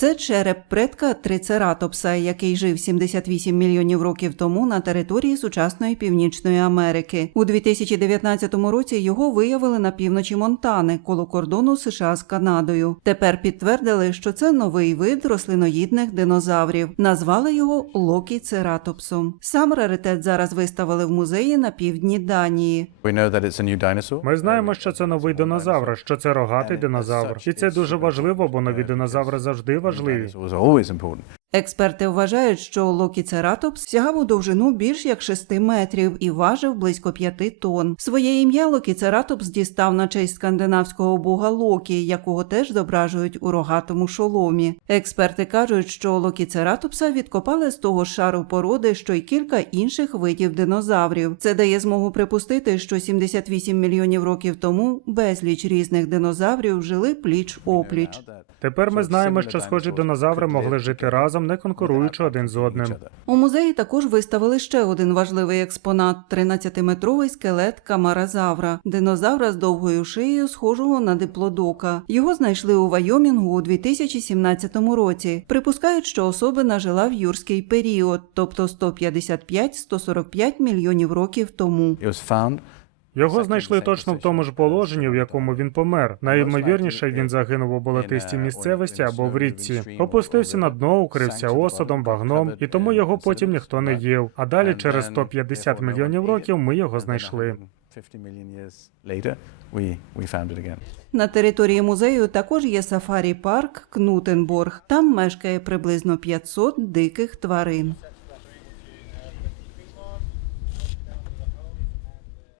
Це череп предка трицератопса, який жив 78 мільйонів років тому на території сучасної Північної Америки. У 2019 році його виявили на півночі Монтани коло кордону США з Канадою. Тепер підтвердили, що це новий вид рослиноїдних динозаврів. Назвали його локіцератопсом. Сам раритет зараз виставили в музеї на півдні Данії. Ми знаємо, що це новий динозавр, що це рогатий динозавр. І це дуже важливо, бо нові динозаври завжди важливі. Important. Експерти вважають, що локіцератопс сягав у довжину більш як 6 метрів і важив близько 5 тонн. Своє ім'я локіцератопс дістав на честь скандинавського бога Локі, якого теж зображують у рогатому шоломі. Експерти кажуть, що локіцератопса відкопали з того шару породи, що й кілька інших видів динозаврів. Це дає змогу припустити, що 78 мільйонів років тому безліч різних динозаврів жили пліч опліч. Тепер ми знаємо, що схожі динозаври могли жити разом, не конкуруючи один з одним. У музеї також виставили ще один важливий експонат 13-метровий скелет камаразавра, динозавра з довгою шиєю, схожого на диплодока. Його знайшли у Вайомінгу у 2017 році. Припускають, що особина жила в юрський період, тобто 155-145 мільйонів років тому. Його знайшли точно в тому ж положенні, в якому він помер. Найімовірніше, він загинув у болотистій місцевості або в річці. Опустився на дно, укрився осадом, багном, і тому його потім ніхто не їв. А далі, через 150 мільйонів років, ми його знайшли. 50 million years later, we, we found it again. На території музею також є сафарі-парк Кнутенборг. Там мешкає приблизно 500 диких тварин.